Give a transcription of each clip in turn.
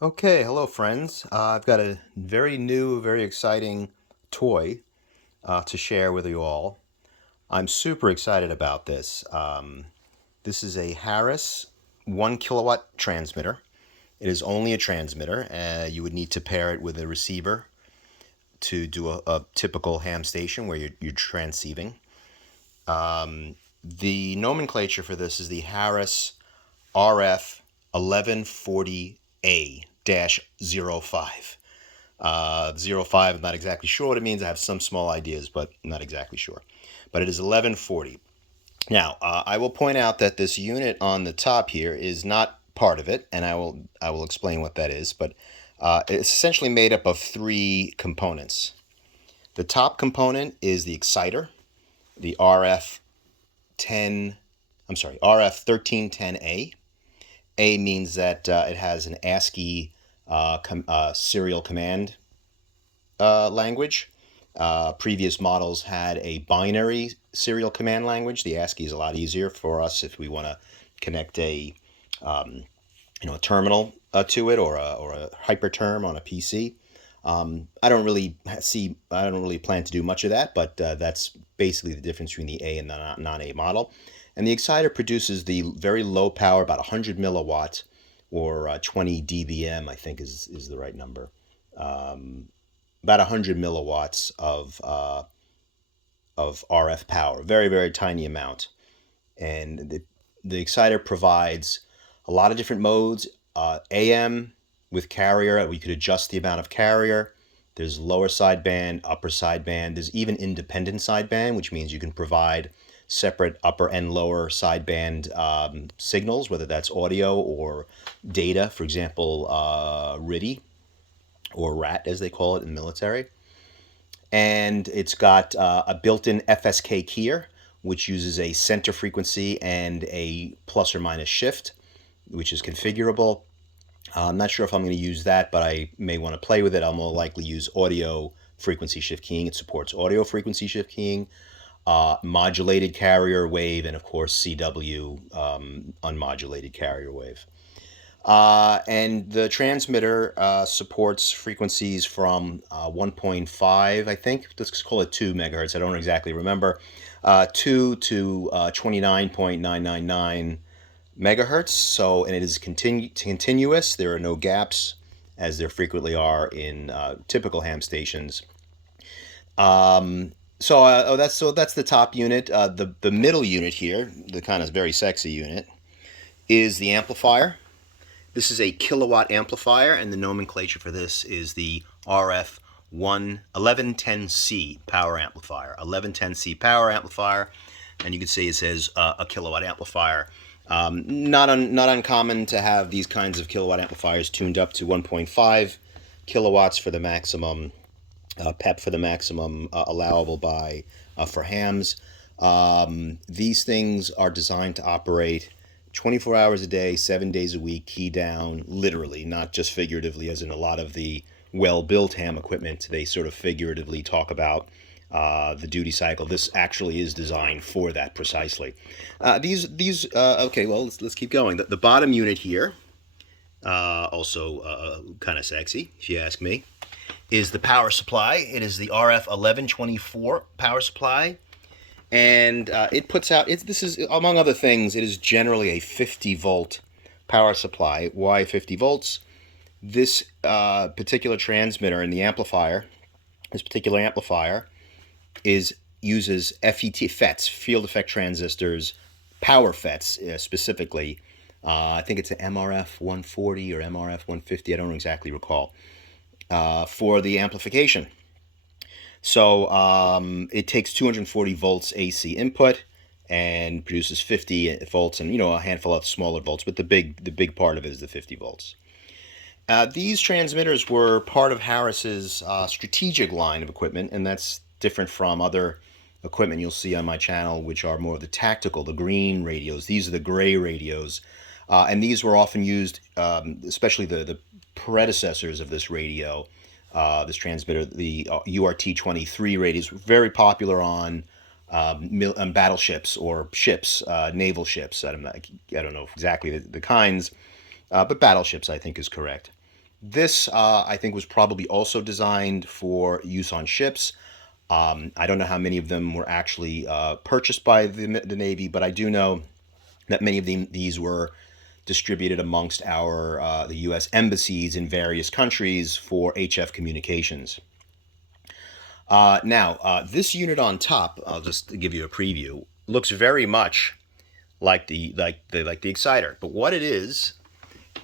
Okay, hello friends. I've got a very new, very exciting toy to share with you all. I'm super excited about this. This is a Harris 1 kilowatt transmitter. It is only a transmitter. You would need to pair it with a receiver to do a typical ham station where you're transceiving. The nomenclature for this is the Harris RF-1140A -05. 05, I'm not exactly sure what it means. I have some small ideas, but not exactly sure. But it is 1140. Now, I will point out that this unit on the top here is not part of it, and I will explain what that is. But it's essentially made up of three components. The top component is the exciter, the RF1310A. A means that it has an ASCII serial command language. Previous models had a binary serial command language. The ASCII is a lot easier for us if we want to connect a terminal to it, or a hyperterm on a PC. I don't really plan to do much of that, but that's basically the difference between the A and the non-A model. And the exciter produces the very low power, about 100 milliwatts, or 20 dBm, I think is the right number. About 100 milliwatts of RF power, very, very tiny amount. And the exciter provides a lot of different modes. AM with carrier, we could adjust the amount of carrier. There's lower sideband, upper sideband. There's even independent sideband, which means you can provide separate upper and lower sideband signals, whether that's audio or data. For example, RIDI, or RAT as they call it in the military. And it's got a built-in FSK keyer, which uses a center frequency and a plus or minus shift, which is configurable. I'm not sure if I'm going to use that, but I may want to play with it. I'll more likely use audio frequency shift keying. It supports audio frequency shift keying, modulated carrier wave, and of course CW, unmodulated carrier wave. And the transmitter supports frequencies from 1.5, I think, let's call it 2 megahertz, I don't exactly remember, 2 to 29.999 megahertz. So, and it is continuous. There are no gaps, as there frequently are in typical ham stations. That's the top unit. The middle unit here, the kind of very sexy unit, is the amplifier. This is a kilowatt amplifier, and the nomenclature for this is the RF 1110C power amplifier. 1110C power amplifier, and you can see it says a kilowatt amplifier. Not uncommon to have these kinds of kilowatt amplifiers tuned up to 1.5 kilowatts for the maximum PEP, for the maximum allowable for hams. These things are designed to operate 24 hours a day, 7 days a week, key down, literally, not just figuratively, as in a lot of the well-built ham equipment. They sort of figuratively talk about the duty cycle. This actually is designed for that precisely. Okay, well, let's keep going. The bottom unit here, also kind of sexy, if you ask me, is the power supply. It is the RF-1140 power supply. And it puts out, this is, among other things, it is generally a 50-volt power supply. Why 50 volts? This particular transmitter and the amplifier, this particular amplifier, uses FETs, field effect transistors, power FETs specifically. I think it's an MRF 140 or MRF 150, I don't exactly recall, for the amplification. So it takes 240 volts AC input and produces 50 volts, and a handful of smaller volts, but the big part of it is the 50 volts. These transmitters were part of Harris's strategic line of equipment, and that's different from other equipment you'll see on my channel, which are more of the tactical, the green radios. These are the gray radios, and these were often used, especially the predecessors of this radio. This transmitter, the URT-23 radios, very popular on battleships or ships, naval ships. I don't know exactly the kinds, but battleships, I think, is correct. This, I think, was probably also designed for use on ships. I don't know how many of them were actually purchased by the Navy, but I do know that many of these were distributed amongst the U.S. embassies in various countries for HF communications. Now, this unit on top, I'll just give you a preview, looks very much like the exciter. But what it is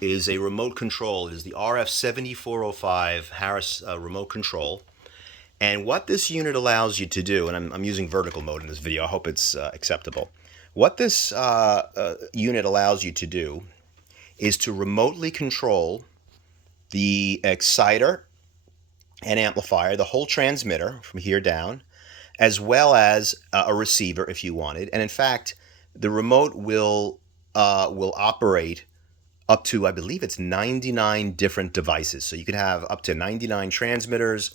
a remote control. It is the RF-1140A Harris remote control. And what this unit allows you to do, and I'm using vertical mode in this video, I hope it's acceptable. What this unit allows you to do is to remotely control the exciter and amplifier, the whole transmitter from here down, as well as a receiver if you wanted. And in fact, the remote will operate up to, I believe it's 99 different devices. So you could have up to 99 transmitters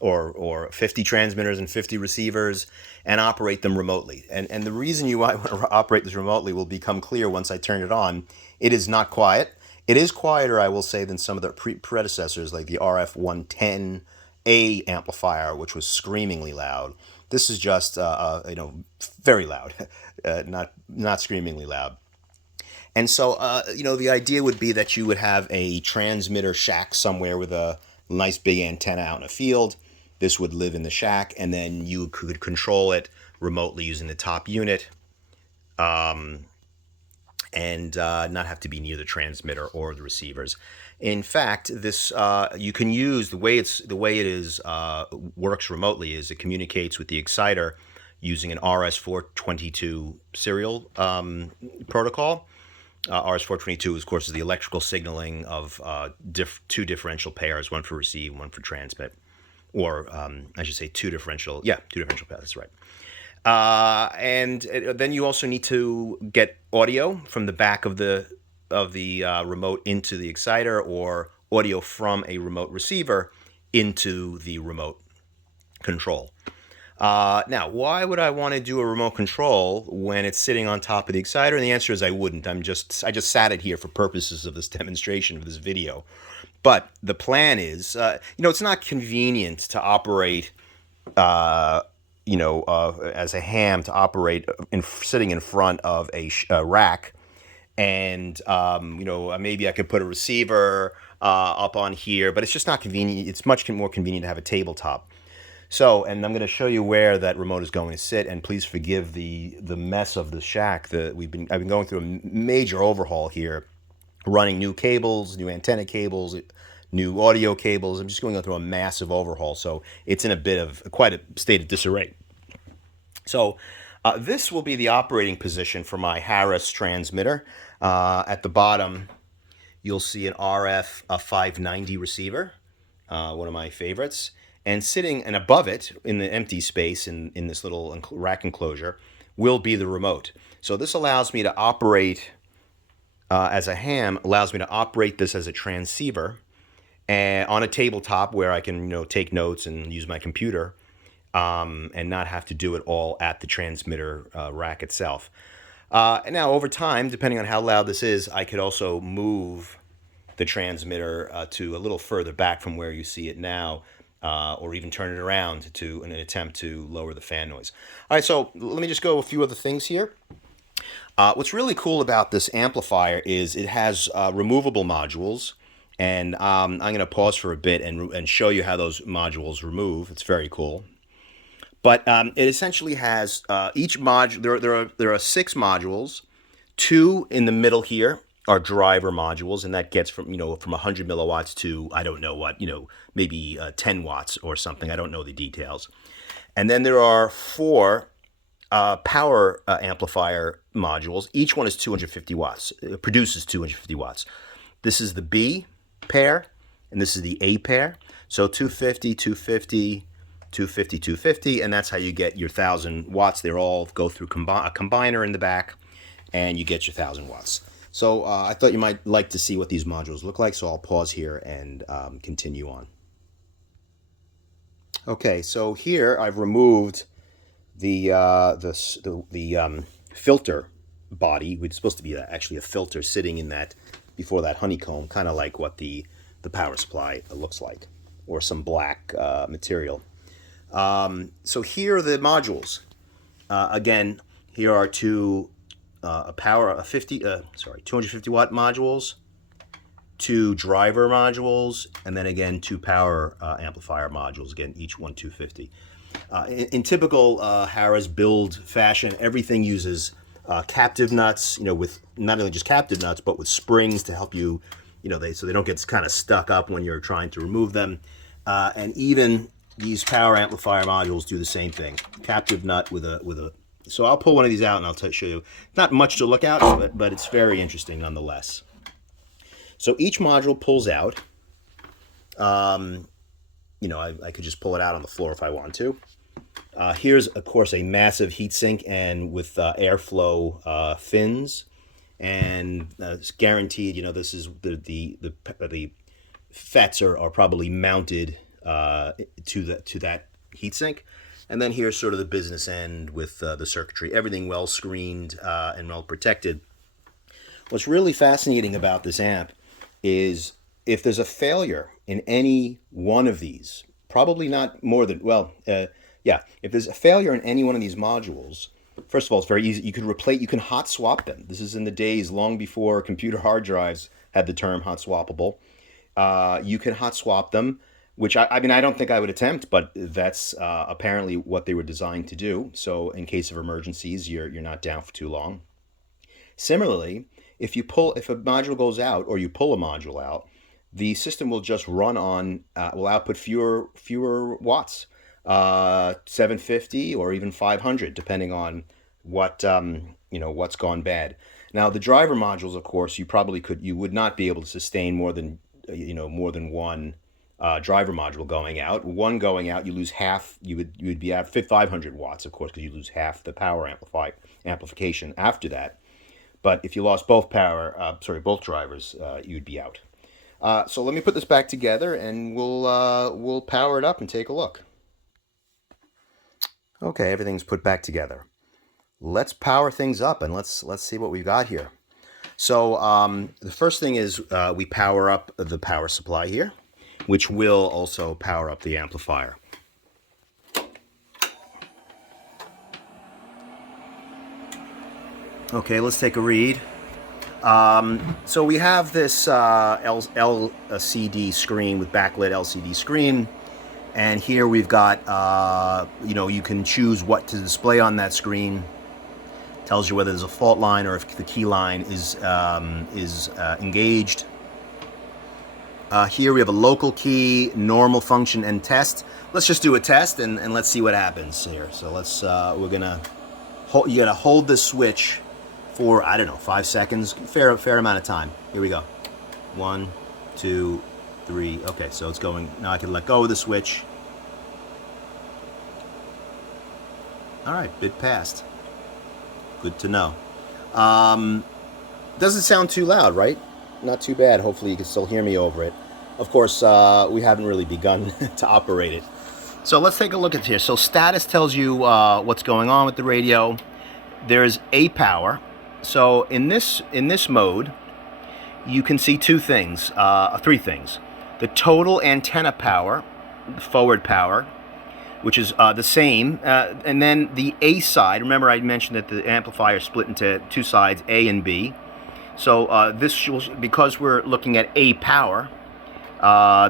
or 50 transmitters and 50 receivers and operate them remotely. And the reason you might want to operate this remotely will become clear once I turn it on. It is not quiet. It is quieter, I will say, than some of the predecessors like the RF-1140A amplifier, which was screamingly loud. This is just, very loud, not screamingly loud. And so, the idea would be that you would have a transmitter shack somewhere with a nice big antenna out in a field. This would live in the shack, and then you could control it remotely using the top unit, and not have to be near the transmitter or the receivers. In fact, this you can use the way it is works remotely is it communicates with the exciter using an RS-422 serial protocol. RS-422, of course, is the electrical signaling of two differential pairs, one for receive, one for transmit. Or I should say two differential pairs, that's right. And then you also need to get audio from the back of the remote into the exciter, or audio from a remote receiver into the remote control. Now, why would I want to do a remote control when it's sitting on top of the exciter? And the answer is I wouldn't. I just sat it here for purposes of this demonstration of this video. But the plan is, it's not convenient to operate, as a ham, to operate sitting in front of a rack. And, maybe I could put a receiver up on here, but it's just not convenient. It's much more convenient to have a tabletop. So, and I'm going to show you where that remote is going to sit, and please forgive the mess of the shack. I've been going through a major overhaul here, running new cables, new antenna cables, new audio cables. I'm just going through a massive overhaul, so it's in quite a state of disarray. So, this will be the operating position for my Harris transmitter. At the bottom, you'll see an RF-590 receiver, one of my favorites. And sitting and above it in the empty space in this little rack enclosure will be the remote. So this allows me to operate as a ham, allows me to operate this as a transceiver and on a tabletop where I can take notes and use my computer and not have to do it all at the transmitter rack itself. And now over time, depending on how loud this is, I could also move the transmitter to a little further back from where you see it now. Or even turn it around in an attempt to lower the fan noise. All right, so let me just go a few other things here. What's really cool about this amplifier is it has removable modules, and I'm going to pause for a bit and show you how those modules remove. It's very cool. But it essentially has each module. There are 6 modules. 2 in the middle here are driver modules, and that gets from 100 milliwatts to I don't know what, maybe 10 watts or something. I don't know the details. And then there are 4 power amplifier modules. Each one is 250 watts. It produces 250 watts. This is the B pair, and this is the A pair. So 250, 250, 250, 250, and that's how you get your 1,000 watts. They all go through a combiner in the back, and you get your 1,000 watts. So I thought you might like to see what these modules look like, so I'll pause here and continue on. Okay, so here I've removed the filter body. It's supposed to be actually a filter sitting in that before that honeycomb, kind of like what the the power supply looks like, or some black material. So here are the modules. Again, here are two 250 watt modules, two driver modules, and then again two power amplifier modules. Again, each one 250. In typical Harris build fashion, everything uses captive nuts. With not only just captive nuts, but with springs to help you. So they don't get kind of stuck up when you're trying to remove them. And even these power amplifier modules do the same thing. Captive nut with a. So I'll pull one of these out and I'll show you. Not much to look at, but it's very interesting nonetheless. So each module pulls out. I could just pull it out on the floor if I want to. Here's, of course, a massive heatsink and with airflow fins, and it's guaranteed. This is the FETs are probably mounted to that heatsink. And then here's sort of the business end with the circuitry, everything well screened and well protected. What's really fascinating about this amp is if there's a failure in any one of these, probably not more than, if there's a failure in any one of these modules, first of all, it's very easy. You can hot swap them. This is in the days long before computer hard drives had the term hot swappable. You can hot swap them, which I don't think I would attempt, but that's apparently what they were designed to do. So in case of emergencies, you're not down for too long. Similarly, if a module goes out or you pull a module out, the system will just run on, will output fewer watts, 750 or even 500, depending on what's gone bad. Now the driver modules, of course, you would not be able to sustain more than one driver module going out. One going out, you lose half. You would be at 500 watts, of course, because you lose half the power amplification after that. But if you lost both drivers, you'd be out. So let me put this back together, and we'll power it up and take a look. Okay, everything's put back together. Let's power things up and let's see what we've got here. So the first thing is we power up the power supply here, which will also power up the amplifier. Okay, let's take a read. So we have this LCD screen with backlit LCD screen, and here we've got you can choose what to display on that screen. Tells you whether there's a fault line or if the key line is engaged. Here we have a local key, normal function, and test. Let's just do a test and let's see what happens here. So let's you gotta hold the switch for 5 seconds, fair amount of time. Here we go. 1, 2, 3. Okay, so it's going. Now I can let go of the switch. All right, bit passed. Good to know. Doesn't sound too loud, right? Not too bad. Hopefully you can still hear me over it. Of course, we haven't really begun to operate it. So let's take a look at here. So status tells you what's going on with the radio. There's a power. So in this mode, you can see three things. The total antenna power, the forward power, which is the same, and then the A side. Remember I mentioned that the amplifier is split into two sides, A and B. So because we're looking at A power,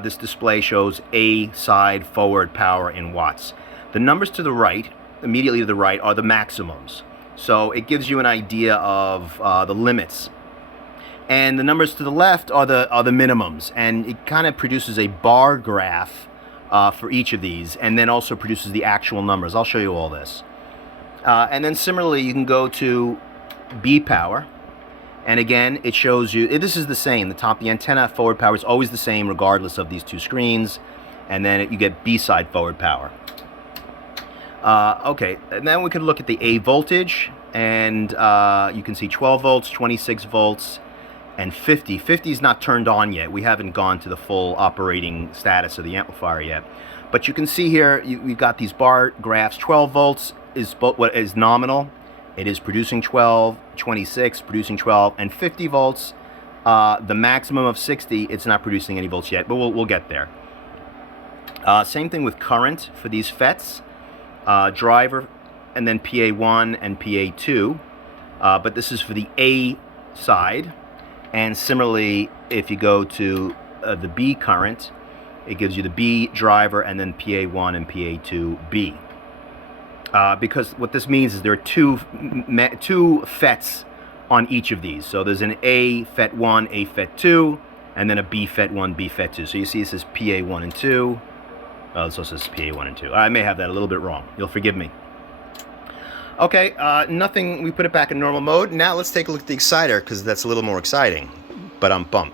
this display shows A side forward power in watts. The numbers to the right, immediately to the right, are the maximums. So it gives you an idea of the limits. And the numbers to the left are the minimums. And it kind of produces a bar graph for each of these, and then also produces the actual numbers. I'll show you all this. And then similarly, you can go to B power. And again, it shows you, this is the same. The antenna forward power is always the same regardless of these two screens. And then you get B side forward power. Okay, and then we can look at the A voltage, and you can see 12 volts, 26 volts, and 50. 50 is not turned on yet. We haven't gone to the full operating status of the amplifier yet. But you can see here, we've got these bar graphs. 12 volts is what is nominal. It is producing 12, 26, producing 12, and 50 volts The maximum of 60, it's not producing any volts yet, but we'll get there. Same thing with current for these FETs, driver, and then PA1 and PA2, but this is for the A side. And similarly, if you go to the B current, it gives you the B driver and then PA1 and PA2B. Because what this means is there are two FETs on each of these. So there's an A FET 1, A FET 2, and then a B FET 1, B FET 2. So you see this is PA 1 and 2. Oh, this also says PA 1 and 2. I may have that a little bit wrong. You'll forgive me. Okay, nothing. We put it back in normal mode. Now let's take a look at the exciter, because that's a little more exciting. But I'm bummed.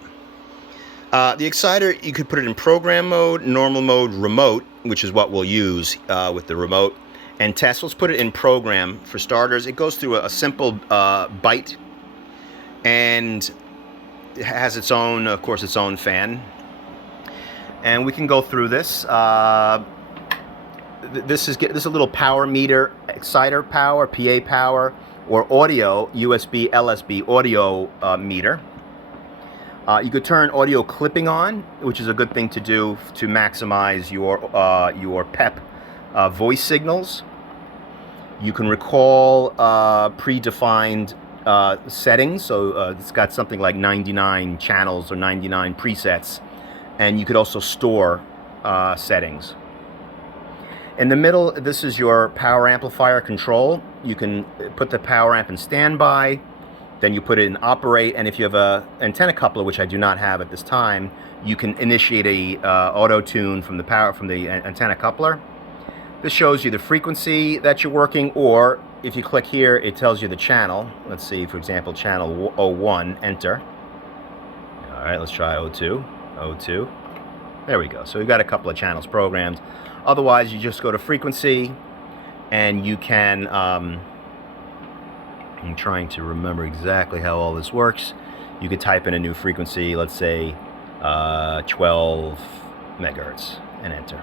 The exciter, you could put it in program mode, normal mode, remote, which is what we'll use with the remote, and test. Let's put it in program for starters. It goes through a simple byte, and it has its own, of course, its own fan. And we can go through this. This is a little power meter, exciter power, PA power, or audio, USB, LSB audio meter. You could turn audio clipping on, which is a good thing to do to maximize your PEP voice signals. You can recall predefined settings, so it's got something like 99 channels or 99 presets, and you could also store settings. In the middle, this is your power amplifier control. You can put the power amp in standby, then you put it in operate, and if you have a antenna coupler, which I do not have at this time, you can initiate a auto tune from the antenna coupler. This shows you the frequency that you're working, or if you click here, it tells you the channel. Let's see, for example, channel 01, enter. All right, let's try 02, 02. There we go. So we've got a couple of channels programmed. Otherwise, you just go to frequency, and you can, I'm trying to remember exactly how all this works. You could type in a new frequency, let's say 12 megahertz, and enter.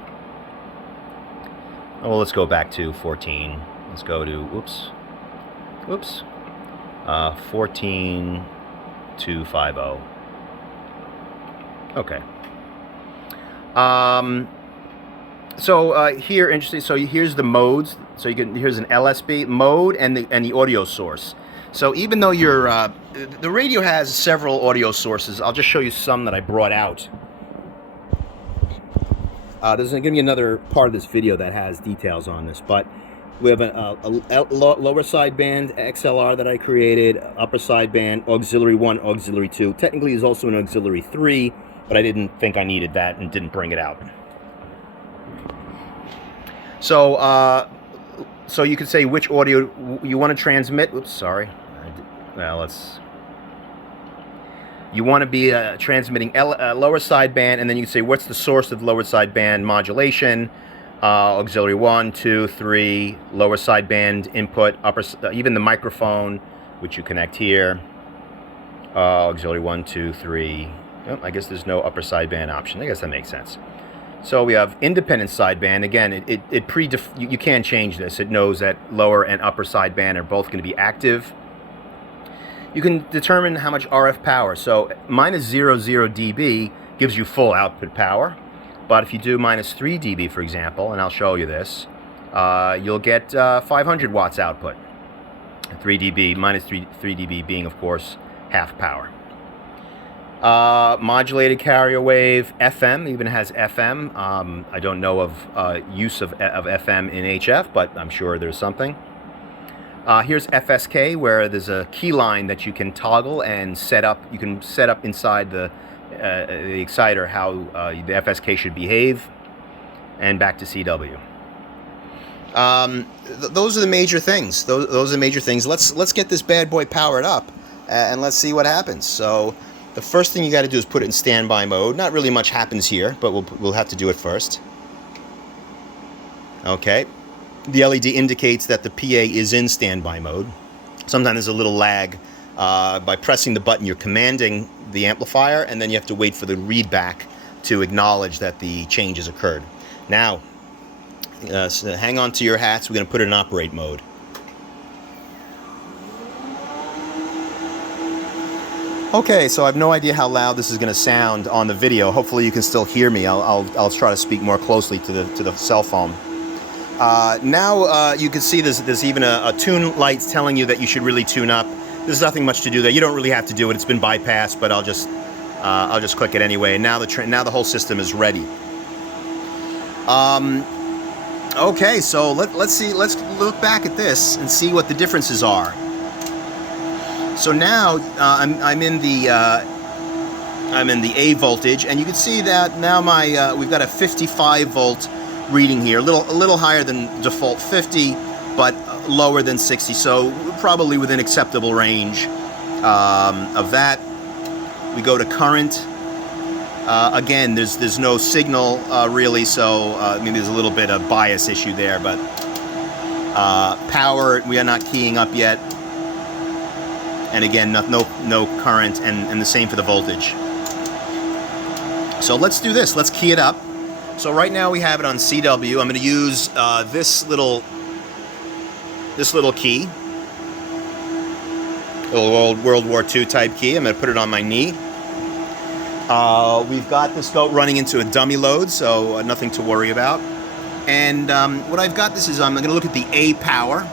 Oh, well, let's go back to 14. Let's go to, 14250. Okay. Here, interesting. So here's the modes. So here's an LSB mode and the audio source. So even though the radio has several audio sources, I'll just show you some that I brought out. There's going to be another part of this video that has details on this, but we have a lower sideband XLR that I created, upper sideband, auxiliary 1, auxiliary 2. Technically, there's also an auxiliary 3, but I didn't think I needed that and didn't bring it out. So, so you could say which audio you want to transmit. Oops, sorry. Well, you want to be transmitting lower sideband, and then you can say what's the source of lower sideband modulation. Auxiliary 1, 2, 3, lower sideband input, even the microphone, which you connect here. Auxiliary 1, 2, 3. Oh, I guess there's no upper sideband option. I guess that makes sense. So we have independent sideband. Again, you can change this. It knows that lower and upper sideband are both going to be active. You can determine how much RF power. So minus 0.0 dB gives you full output power. But if you do minus 3 dB, for example, and I'll show you this, you'll get 500 watts output. 3 dB, minus 3 dB being, of course, half power. Modulated carrier wave, FM, even has FM. I don't know of use of FM in HF, but I'm sure there's something. Here's FSK, where there's a key line that you can toggle and set up. You can set up inside the exciter how the FSK should behave, and back to CW. Those are the major things. Those are the major things. Let's get this bad boy powered up, and let's see what happens. So the first thing you got to do is put it in standby mode. Not really much happens here, but we'll have to do it first. Okay. The LED indicates that the PA is in standby mode. Sometimes there's a little lag. By pressing the button, you're commanding the amplifier, and then you have to wait for the read back to acknowledge that the change has occurred. Now, so hang on to your hats. We're going to put it in operate mode. Okay, so I have no idea how loud this is going to sound on the video. Hopefully you can still hear me. I'll try to speak more closely to the cell phone. Now you can see there's even a tune light telling you that you should really tune up. There's nothing much to do there. You don't really have to do it. It's been bypassed, but I'll just click it anyway. And now the whole system is ready. Okay, so let's look back at this and see what the differences are. So now I'm in the A voltage, and you can see that now we've got a 55 volt reading here, a little higher than default 50, but lower than 60. So probably within acceptable range of that. We go to current. Again, there's no signal really, so maybe there's a little bit of bias issue there, but power we are not keying up yet. And again, no current, and the same for the voltage. So let's do this. Let's key it up. So right now we have it on CW. I'm going to use this little key, a little World War II type key. I'm going to put it on my knee. We've got this goat running into a dummy load, so nothing to worry about. And what I've got this is I'm going to look at the A power.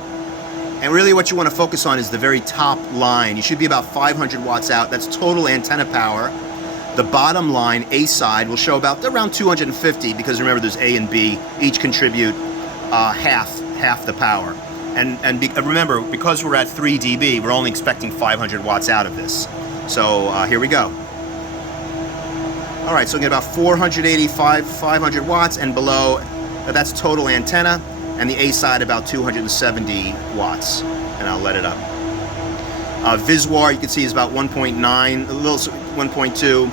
And really what you want to focus on is the very top line. You should be about 500 watts out. That's total antenna power. The bottom line, A side, will show about around 250, because remember there's A and B. Each contribute half the power. And remember, because we're at 3 dB, we're only expecting 500 watts out of this. So here we go. All right, so we get about 485, 500 watts, and below, that's total antenna. And the A side about 270 watts, and I'll let it up. Viswar, you can see, is about 1.9, a little 1.2.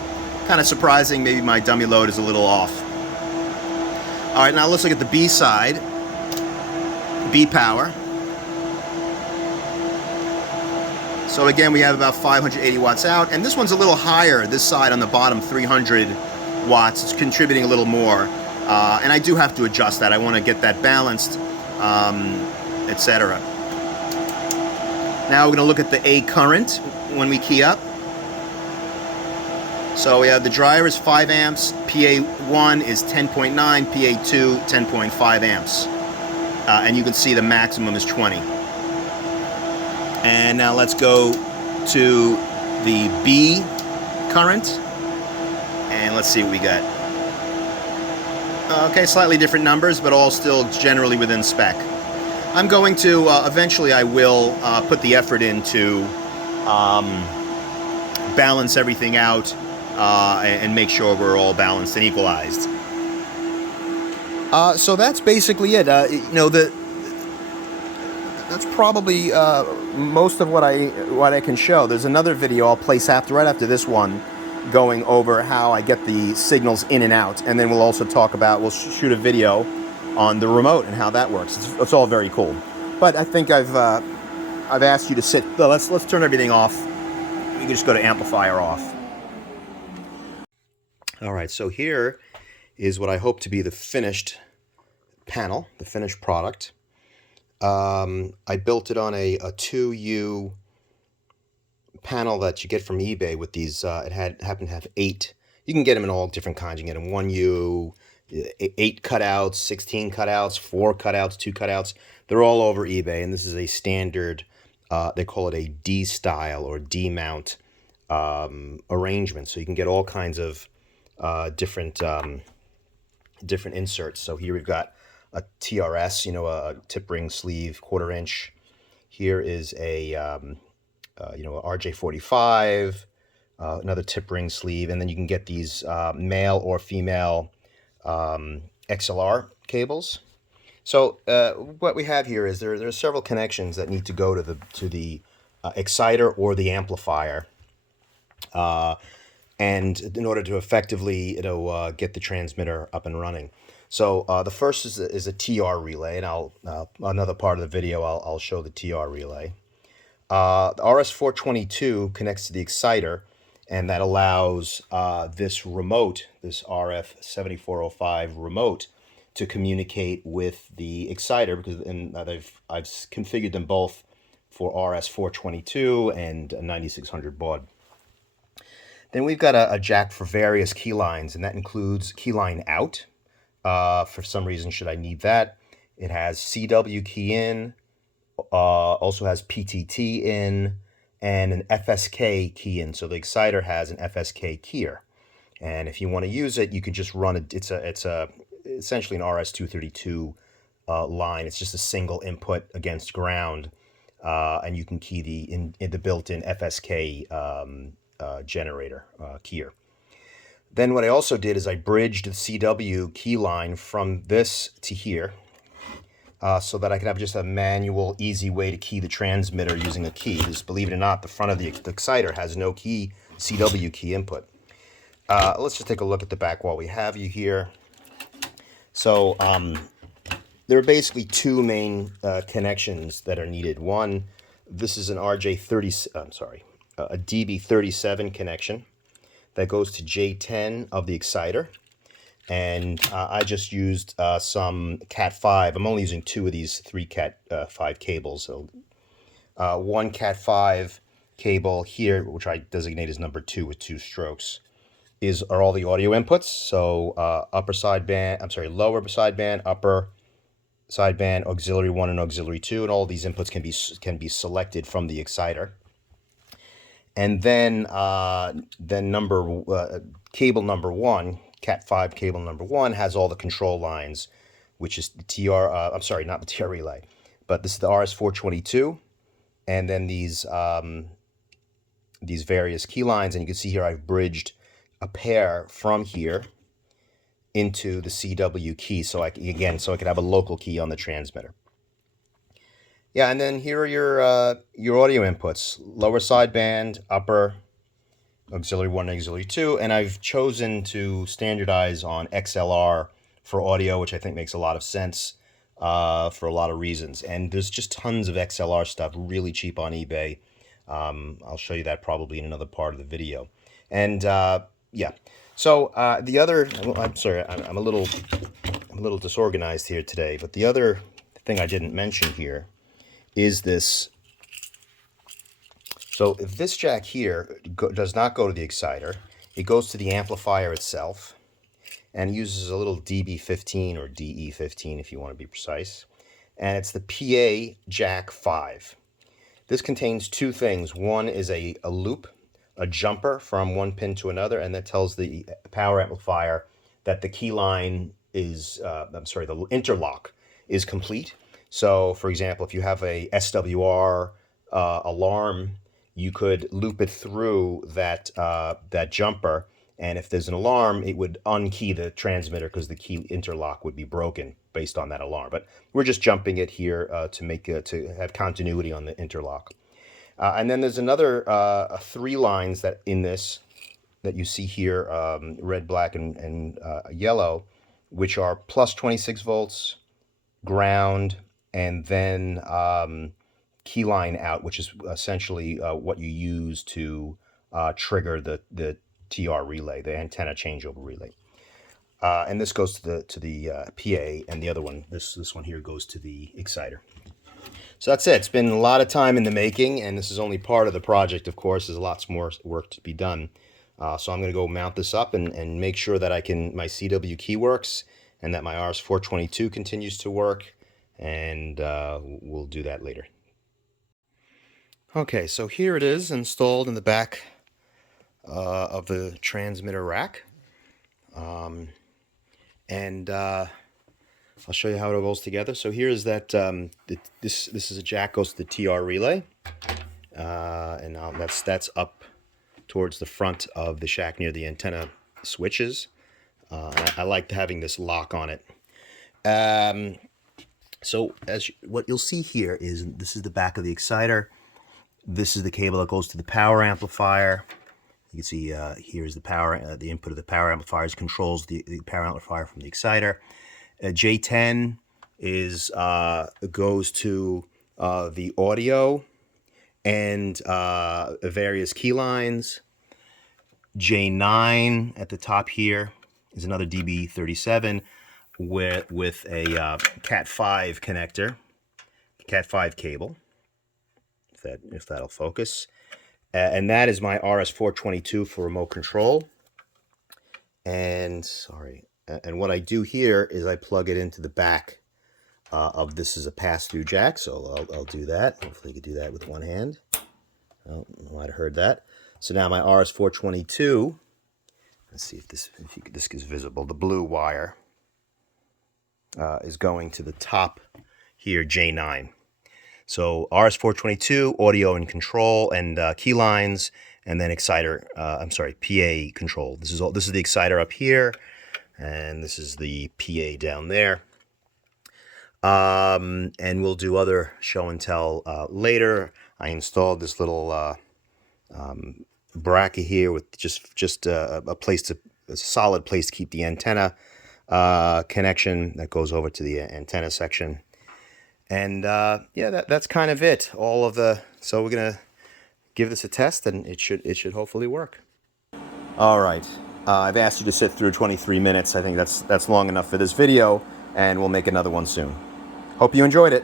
Kind of surprising, maybe my dummy load is a little off. All right, now let's look at the B side, B power. So again, we have about 580 watts out, and this one's a little higher, this side on the bottom, 300 watts. It's contributing a little more. And I do have to adjust that. I want to get that balanced, etc. Now we're going to look at the A current when we key up. So we have the driver is 5 amps, PA1 is 10.9, PA2 10.5 amps. And you can see the maximum is 20. And now let's go to the B current, and let's see what we got. Okay, slightly different numbers, but all still generally within spec. I'm going to, eventually I will put the effort in to balance everything out and make sure we're all balanced and equalized. So that's basically it. That's probably most of what I can show. There's another video I'll place right after this one, going over how I get the signals in and out, and then we'll also talk about, we'll shoot a video on the remote and how that works. It's all very cool. But I think I've asked you to sit. Let's turn everything off. You can just go to Amplifier off. All right, so here is what I hope to be the finished panel, the finished product. I built it on a 2U panel that you get from eBay with these, it happened to have 8. You can get them in all different kinds. You can get them 1U, 8 cutouts, 16 cutouts, 4 cutouts, 2 cutouts. They're all over eBay, and this is a standard, they call it a D-style or D-mount arrangement. So you can get all kinds of different inserts. So here we've got a TRS, a tip ring sleeve, 1/4 inch. Here is a a RJ45, another tip ring sleeve, and then you can get these male or female XLR cables. So what we have here is there are several connections that need to go to the exciter or the amplifier, and in order to effectively get the transmitter up and running. So the first is a TR relay, and another part of the video I'll show the TR relay. The RS-422 connects to the exciter, and that allows this remote, this RF-1140A remote, to communicate with the exciter, because I've configured them both for RS-422 and 9600 baud. Then we've got a jack for various key lines, and that includes key line out. For some reason, should I need that? It has CW key in, also has PTT in, and an FSK key in. So the exciter has an FSK keyer. And if you want to use it, you can just run it. It's essentially an RS-232 line. It's just a single input against ground, and you can key the built-in FSK generator keyer. Then what I also did is I bridged the CW key line from this to here, so that I could have just a manual, easy way to key the transmitter using a key. Because believe it or not, the front of the exciter has no key CW key input. Let's just take a look at the back while we have you here. So there are basically two main connections that are needed. One, this is an a DB37 connection that goes to J10 of the exciter. And I just used some Cat5. I'm only using two of these three Cat5 cables. So one Cat5 cable here, which I designate as number 2 with 2 strokes, are all the audio inputs. So lower sideband, upper sideband, auxiliary 1 and auxiliary 2, and all of these inputs can be selected from the exciter. And then cable number 1, Cat5 cable number 1, has all the control lines, which is the not the TR relay, but this is the RS-422, and then these various key lines, and you can see here I've bridged a pair from here into the CW key, so I could have a local key on the transmitter. Yeah, and then here are your audio inputs: lower sideband, upper, auxiliary 1 and auxiliary 2, and I've chosen to standardize on XLR for audio, which I think makes a lot of sense for a lot of reasons. And there's just tons of XLR stuff really cheap on eBay. I'll show you that probably in another part of the video. And yeah, so I'm sorry, I'm a little disorganized here today, but the other thing I didn't mention here is this. So if this jack here does not go to the exciter, it goes to the amplifier itself and uses a little DB15 or DE15 if you want to be precise. And it's the PA Jack 5. This contains two things. One is a loop, a jumper from one pin to another, and that tells the power amplifier that the key line is, the interlock is complete. So for example, if you have a SWR alarm, you could loop it through that jumper, and if there's an alarm, it would unkey the transmitter because the key interlock would be broken based on that alarm. But we're just jumping it here to have continuity on the interlock. And then there's another 3 lines that you see here, red, black, and yellow, which are plus 26 volts, ground, and then key line out, which is essentially what you use to trigger the TR relay, the antenna changeover relay. And this goes to the PA, and the other one, this one here, goes to the exciter. So that's it. It's been a lot of time in the making, and this is only part of the project, of course. There's lots more work to be done. So I'm going to go mount this up and make sure that my CW key works and that my RS-422 continues to work, and we'll do that later. Okay, so here it is installed in the back of the transmitter rack. I'll show you how it goes together. So here's that, this is a jack, goes to the TR relay, and that's up towards the front of the shack near the antenna switches. I like having this lock on it. So what you'll see here is this is the back of the exciter. This is the cable that goes to the power amplifier. You can see here's the power, the input of the power amplifiers controls the power amplifier from the exciter. J10 goes to the audio and various key lines. J9 at the top here is another DB37 with a Cat5 connector, Cat5 cable, if that'll focus. And that is my RS-422 for remote control. And sorry, and what I do here is I plug it into the back of this is a pass-through jack, so I'll do that. Hopefully you can do that with one hand. Oh, I might have heard that. So now my RS-422, let's see if this is visible. The blue wire is going to the top here, J9. So RS-422, audio and control, and key lines, and then exciter. PA control. This is the exciter up here, and this is the PA down there. And we'll do other show and tell later. I installed this little bracket here with just a solid place to keep the antenna connection that goes over to the antenna section. And yeah, that's kind of it. So we're gonna give this a test, and it should hopefully work. All right, I've asked you to sit through 23 minutes. I think that's long enough for this video, and we'll make another one soon. Hope you enjoyed it.